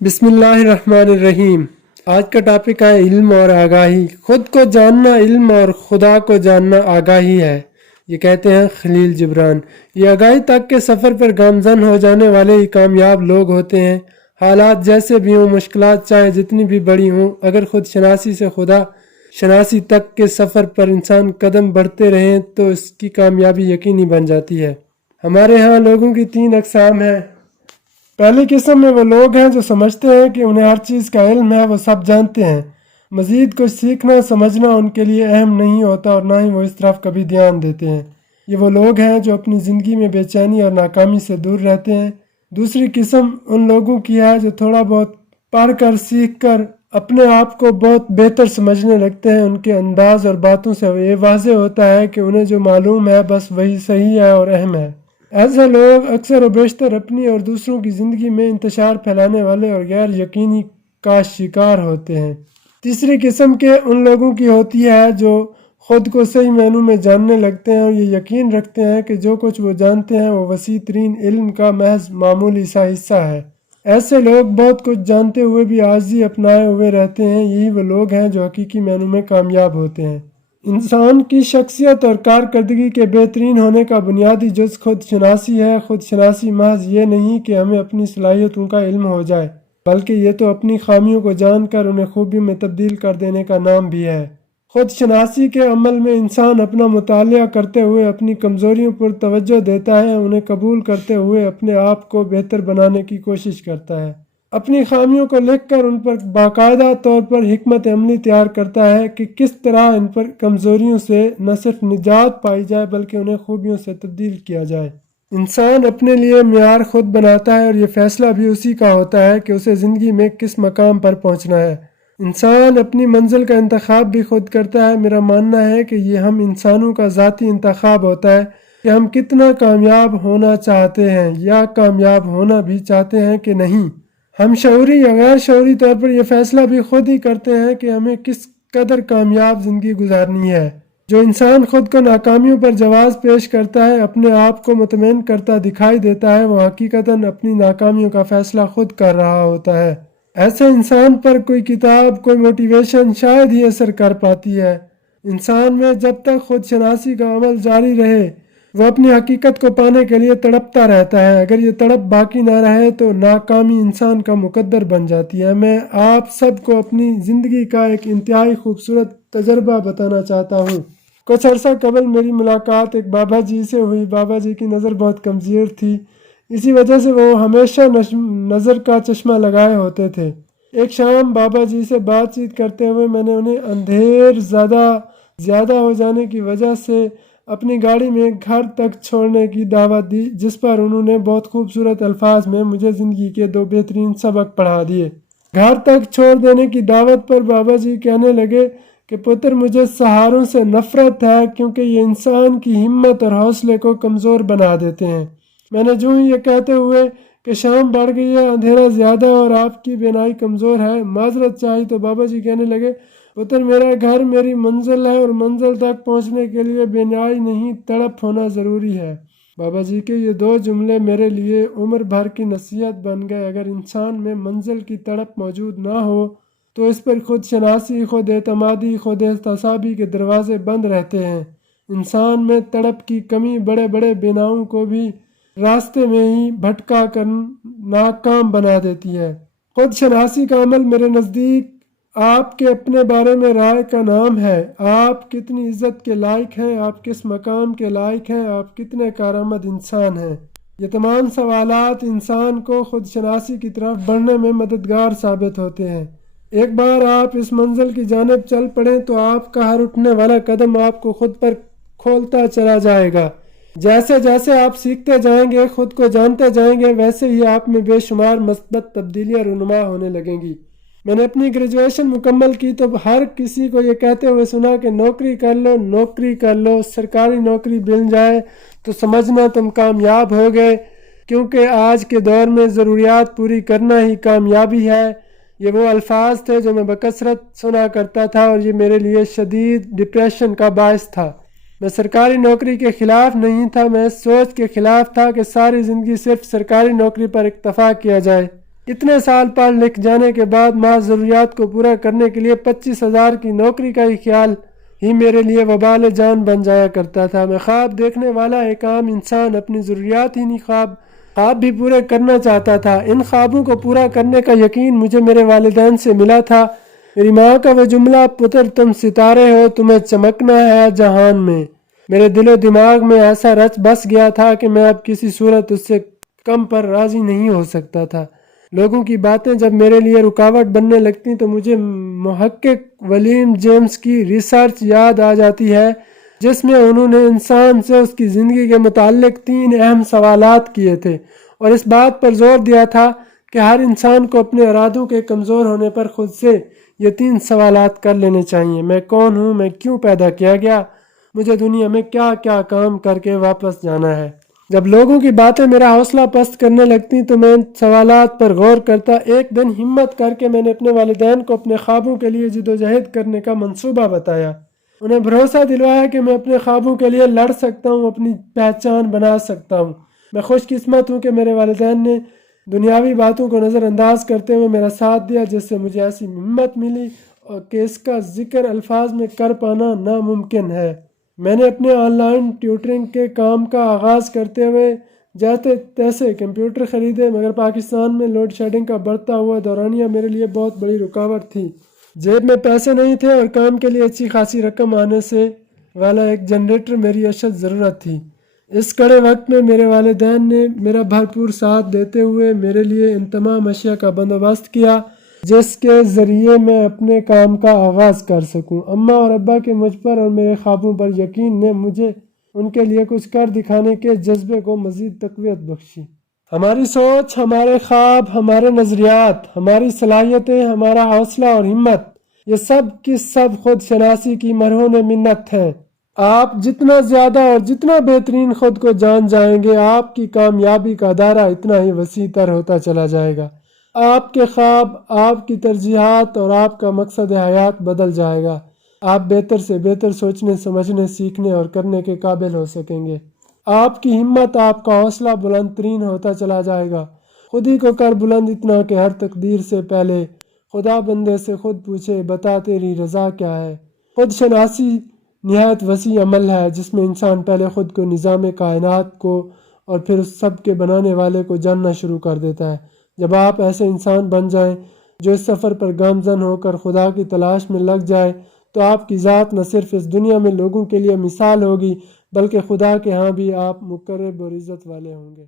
بسم اللہ الرحمن الرحیم۔ آج کا ٹاپک ہے علم اور آگاہی۔ خود کو جاننا علم اور خدا کو جاننا آگاہی ہے، یہ کہتے ہیں خلیل جبران۔ یہ آگاہی تک کے سفر پر گامزن ہو جانے والے ہی کامیاب لوگ ہوتے ہیں۔ حالات جیسے بھی ہوں، مشکلات چاہے جتنی بھی بڑی ہوں، اگر خود شناسی سے خدا شناسی تک کے سفر پر انسان قدم بڑھتے رہیں تو اس کی کامیابی یقینی بن جاتی ہے۔ ہمارے ہاں لوگوں کی 3 اقسام ہیں۔ پہلی قسم میں وہ لوگ ہیں جو سمجھتے ہیں کہ انہیں ہر چیز کا علم ہے، وہ سب جانتے ہیں، مزید کچھ سیکھنا سمجھنا ان کے لیے اہم نہیں ہوتا اور نہ ہی وہ اس طرف کبھی دھیان دیتے ہیں۔ یہ وہ لوگ ہیں جو اپنی زندگی میں بے چینی اور ناکامی سے دور رہتے ہیں۔ دوسری قسم ان لوگوں کی ہے جو تھوڑا بہت پڑھ کر سیکھ کر اپنے آپ کو بہت بہتر سمجھنے لگتے ہیں۔ ان کے انداز اور باتوں سے یہ واضح ہوتا ہے کہ انہیں جو معلوم ہے بس وہی صحیح ہے اور اہم ہے۔ ایسے لوگ اکثر و بیشتر اپنی اور دوسروں کی زندگی میں انتشار پھیلانے والے اور غیر یقینی کا شکار ہوتے ہیں۔ تیسری قسم کے ان لوگوں کی ہوتی ہے جو خود کو صحیح معنوں میں جاننے لگتے ہیں اور یہ یقین رکھتے ہیں کہ جو کچھ وہ جانتے ہیں وہ وسیع ترین علم کا محض معمولی سا حصہ ہے۔ ایسے لوگ بہت کچھ جانتے ہوئے بھی عاجزی اپنائے ہوئے رہتے ہیں۔ یہی وہ لوگ ہیں جو حقیقی معنوں میں کامیاب ہوتے ہیں۔ انسان کی شخصیت اور کارکردگی کے بہترین ہونے کا بنیادی جز خود شناسی ہے۔ خود شناسی محض یہ نہیں کہ ہمیں اپنی صلاحیتوں کا علم ہو جائے، بلکہ یہ تو اپنی خامیوں کو جان کر انہیں خوبیوں میں تبدیل کر دینے کا نام بھی ہے۔ خود شناسی کے عمل میں انسان اپنا مطالعہ کرتے ہوئے اپنی کمزوریوں پر توجہ دیتا ہے، انہیں قبول کرتے ہوئے اپنے آپ کو بہتر بنانے کی کوشش کرتا ہے۔ اپنی خامیوں کو لکھ کر ان پر باقاعدہ طور پر حکمت عملی تیار کرتا ہے کہ کس طرح ان پر کمزوریوں سے نہ صرف نجات پائی جائے بلکہ انہیں خوبیوں سے تبدیل کیا جائے۔ انسان اپنے لیے معیار خود بناتا ہے اور یہ فیصلہ بھی اسی کا ہوتا ہے کہ اسے زندگی میں کس مقام پر پہنچنا ہے۔ انسان اپنی منزل کا انتخاب بھی خود کرتا ہے۔ میرا ماننا ہے کہ یہ ہم انسانوں کا ذاتی انتخاب ہوتا ہے کہ ہم کتنا کامیاب ہونا چاہتے ہیں یا کامیاب ہونا بھی چاہتے ہیں کہ نہیں۔ ہم شعوری یا غیر شعوری طور پر یہ فیصلہ بھی خود ہی کرتے ہیں کہ ہمیں کس قدر کامیاب زندگی گزارنی ہے۔ جو انسان خود کو ناکامیوں پر جواز پیش کرتا ہے، اپنے آپ کو مطمئن کرتا دکھائی دیتا ہے، وہ حقیقتاً اپنی ناکامیوں کا فیصلہ خود کر رہا ہوتا ہے۔ ایسے انسان پر کوئی کتاب، کوئی موٹیویشن شاید ہی اثر کر پاتی ہے۔ انسان میں جب تک خود شناسی کا عمل جاری رہے، وہ اپنی حقیقت کو پانے کے لیے تڑپتا رہتا ہے۔ اگر یہ تڑپ باقی نہ رہے تو ناکامی انسان کا مقدر بن جاتی ہے۔ میں آپ سب کو اپنی زندگی کا ایک انتہائی خوبصورت تجربہ بتانا چاہتا ہوں۔ کچھ عرصہ قبل میری ملاقات ایک بابا جی سے ہوئی۔ بابا جی کی نظر بہت کمزور تھی، اسی وجہ سے وہ ہمیشہ نظر کا چشمہ لگائے ہوتے تھے۔ ایک شام بابا جی سے بات چیت کرتے ہوئے میں نے انہیں اندھیر زیادہ ہو جانے کی وجہ سے اپنی گاڑی میں گھر تک چھوڑنے کی دعوت دی، جس پر انہوں نے بہت خوبصورت الفاظ میں مجھے زندگی کے 2 بہترین سبق پڑھا دیے۔ گھر تک چھوڑ دینے کی دعوت پر بابا جی کہنے لگے کہ پتر، مجھے سہاروں سے نفرت ہے کیونکہ یہ انسان کی ہمت اور حوصلے کو کمزور بنا دیتے ہیں۔ میں نے جو ہی یہ کہتے ہوئے کہ شام بڑھ گئی ہے، اندھیرا زیادہ اور آپ کی بینائی کمزور ہے، معذرت چاہی، تو بابا جی کہنے لگے، پتر، میرا گھر میری منزل ہے اور منزل تک پہنچنے کے لیے بینائی نہیں، تڑپ ہونا ضروری ہے۔ بابا جی کے یہ 2 جملے میرے لیے عمر بھر کی نصیحت بن گئے۔ اگر انسان میں منزل کی تڑپ موجود نہ ہو تو اس پر خود شناسی، خود اعتمادی، خود احتسابی کے دروازے بند رہتے ہیں۔ انسان میں تڑپ کی کمی بڑے بڑے بیناؤں کو بھی راستے میں ہی بھٹکا کر ناکام بنا دیتی ہے۔ خود شناسی کا عمل میرے نزدیک آپ کے اپنے بارے میں رائے کا نام ہے۔ آپ کتنی عزت کے لائق ہیں، آپ کس مقام کے لائق ہیں، آپ کتنے کارآمد انسان ہیں۔ یہ تمام سوالات انسان کو خود شناسی کی طرف بڑھنے میں مددگار ثابت ہوتے ہیں۔ ایک بار آپ اس منزل کی جانب چل پڑیں تو آپ کا ہر اٹھنے والا قدم آپ کو خود پر کھولتا چلا جائے گا۔ جیسے جیسے آپ سیکھتے جائیں گے، خود کو جانتے جائیں گے، ویسے ہی آپ میں بے شمار مثبت تبدیلیاں رونما ہونے لگیں گی۔ میں نے اپنی گریجویشن مکمل کی تو ہر کسی کو یہ کہتے ہوئے سنا کہ نوکری کر لو، نوکری کر لو، سرکاری نوکری مل جائے تو سمجھنا تم کامیاب ہو گئے، کیونکہ آج کے دور میں ضروریات پوری کرنا ہی کامیابی ہے۔ یہ وہ الفاظ تھے جو میں بکثرت سنا کرتا تھا اور یہ میرے لیے شدید ڈپریشن کا باعث تھا۔ میں سرکاری نوکری کے خلاف نہیں تھا، میں اس سوچ کے خلاف تھا کہ ساری زندگی صرف سرکاری نوکری پر اکتفا کیا جائے۔ اتنے سال پڑھ لکھ جانے کے بعد محض ضروریات کو پورا کرنے کے لیے 25,000 کی نوکری کا ہی خیال ہی میرے لیے وبال جان بن جایا کرتا تھا۔ میں خواب دیکھنے والا ایک عام انسان اپنی ضروریات ہی نہیں خواب بھی پورے کرنا چاہتا تھا۔ ان خوابوں کو پورا کرنے کا یقین مجھے میرے والدین سے ملا تھا۔ میری ماں کا وہ جملہ، پتر تم ستارے ہو، تمہیں چمکنا ہے جہان میں، میرے دل و دماغ میں ایسا رچ بس گیا تھا کہ میں اب کسی صورت اس سے کم پر راضی نہیں ہو سکتا تھا۔ لوگوں کی باتیں جب میرے لیے رکاوٹ بننے لگتی تو مجھے محقق ولیم جیمز کی ریسرچ یاد آ جاتی ہے، جس میں انہوں نے انسان سے اس کی زندگی کے متعلق 3 اہم سوالات کیے تھے اور اس بات پر زور دیا تھا کہ ہر انسان کو اپنے ارادوں کے کمزور ہونے پر خود سے یہ 3 سوالات کر لینے چاہیے۔ میں کون ہوں؟ میں کیوں پیدا کیا گیا؟ مجھے دنیا میں کیا کیا کام کر کے واپس جانا ہے؟ جب لوگوں کی باتیں میرا حوصلہ پست کرنے لگتی تو میں ان سوالات پر غور کرتا۔ ایک دن ہمت کر کے میں نے اپنے والدین کو اپنے خوابوں کے لیے جدوجہد کرنے کا منصوبہ بتایا۔ انہیں بھروسہ دلوایا کہ میں اپنے خوابوں کے لیے لڑ سکتا ہوں، اپنی پہچان بنا سکتا ہوں۔ میں خوش قسمت ہوں کہ میرے والدین نے دنیاوی باتوں کو نظر انداز کرتے ہوئے میرا ساتھ دیا، جس سے مجھے ایسی ہمت ملی کہ اس کا ذکر الفاظ میں کر پانا ناممکن ہے۔ میں نے اپنے آن لائن ٹیوٹرنگ کے کام کا آغاز کرتے ہوئے جیسے تیسے کمپیوٹر خریدے، مگر پاکستان میں لوڈ شیڈنگ کا بڑھتا ہوا دورانیہ میرے لیے بہت بڑی رکاوٹ تھی۔ جیب میں پیسے نہیں تھے اور کام کے لیے اچھی خاصی رقم آنے سے والا ایک جنریٹر میری اشد ضرورت تھی۔ اس کڑے وقت میں میرے والدین نے میرا بھرپور ساتھ دیتے ہوئے میرے لیے ان تمام اشیاء کا بندوبست کیا جس کے ذریعے میں اپنے کام کا آغاز کر سکوں۔ اماں اور ابا کے مجھ پر اور میرے خوابوں پر یقین نے مجھے ان کے لیے کچھ کر دکھانے کے جذبے کو مزید تقویت بخشی۔ ہماری سوچ، ہمارے خواب، ہمارے نظریات، ہماری صلاحیتیں، ہمارا حوصلہ اور ہمت، یہ سب کی سب خود شناسی کی مرہون منت ہے۔ آپ جتنا زیادہ اور جتنا بہترین خود کو جان جائیں گے، آپ کی کامیابی کا دائرہ اتنا ہی وسیع تر ہوتا چلا جائے گا۔ آپ کے خواب، آپ کی ترجیحات اور آپ کا مقصد حیات بدل جائے گا۔ آپ بہتر سے بہتر سوچنے، سمجھنے، سیکھنے اور کرنے کے قابل ہو سکیں گے۔ آپ کی ہمت، آپ کا حوصلہ بلند ترین ہوتا چلا جائے گا۔ خود ہی کو کر بلند اتنا کہ ہر تقدیر سے پہلے خدا بندے سے خود پوچھے، بتا تیری رضا کیا ہے۔ خود شناسی نہایت وسیع عمل ہے جس میں انسان پہلے خود کو، نظام کائنات کو اور پھر اس سب کے بنانے والے کو جاننا شروع کر دیتا ہے۔ جب آپ ایسے انسان بن جائیں جو اس سفر پر گامزن ہو کر خدا کی تلاش میں لگ جائے تو آپ کی ذات نہ صرف اس دنیا میں لوگوں کے لیے مثال ہوگی بلکہ خدا کے ہاں بھی آپ مقرب اور عزت والے ہوں گے۔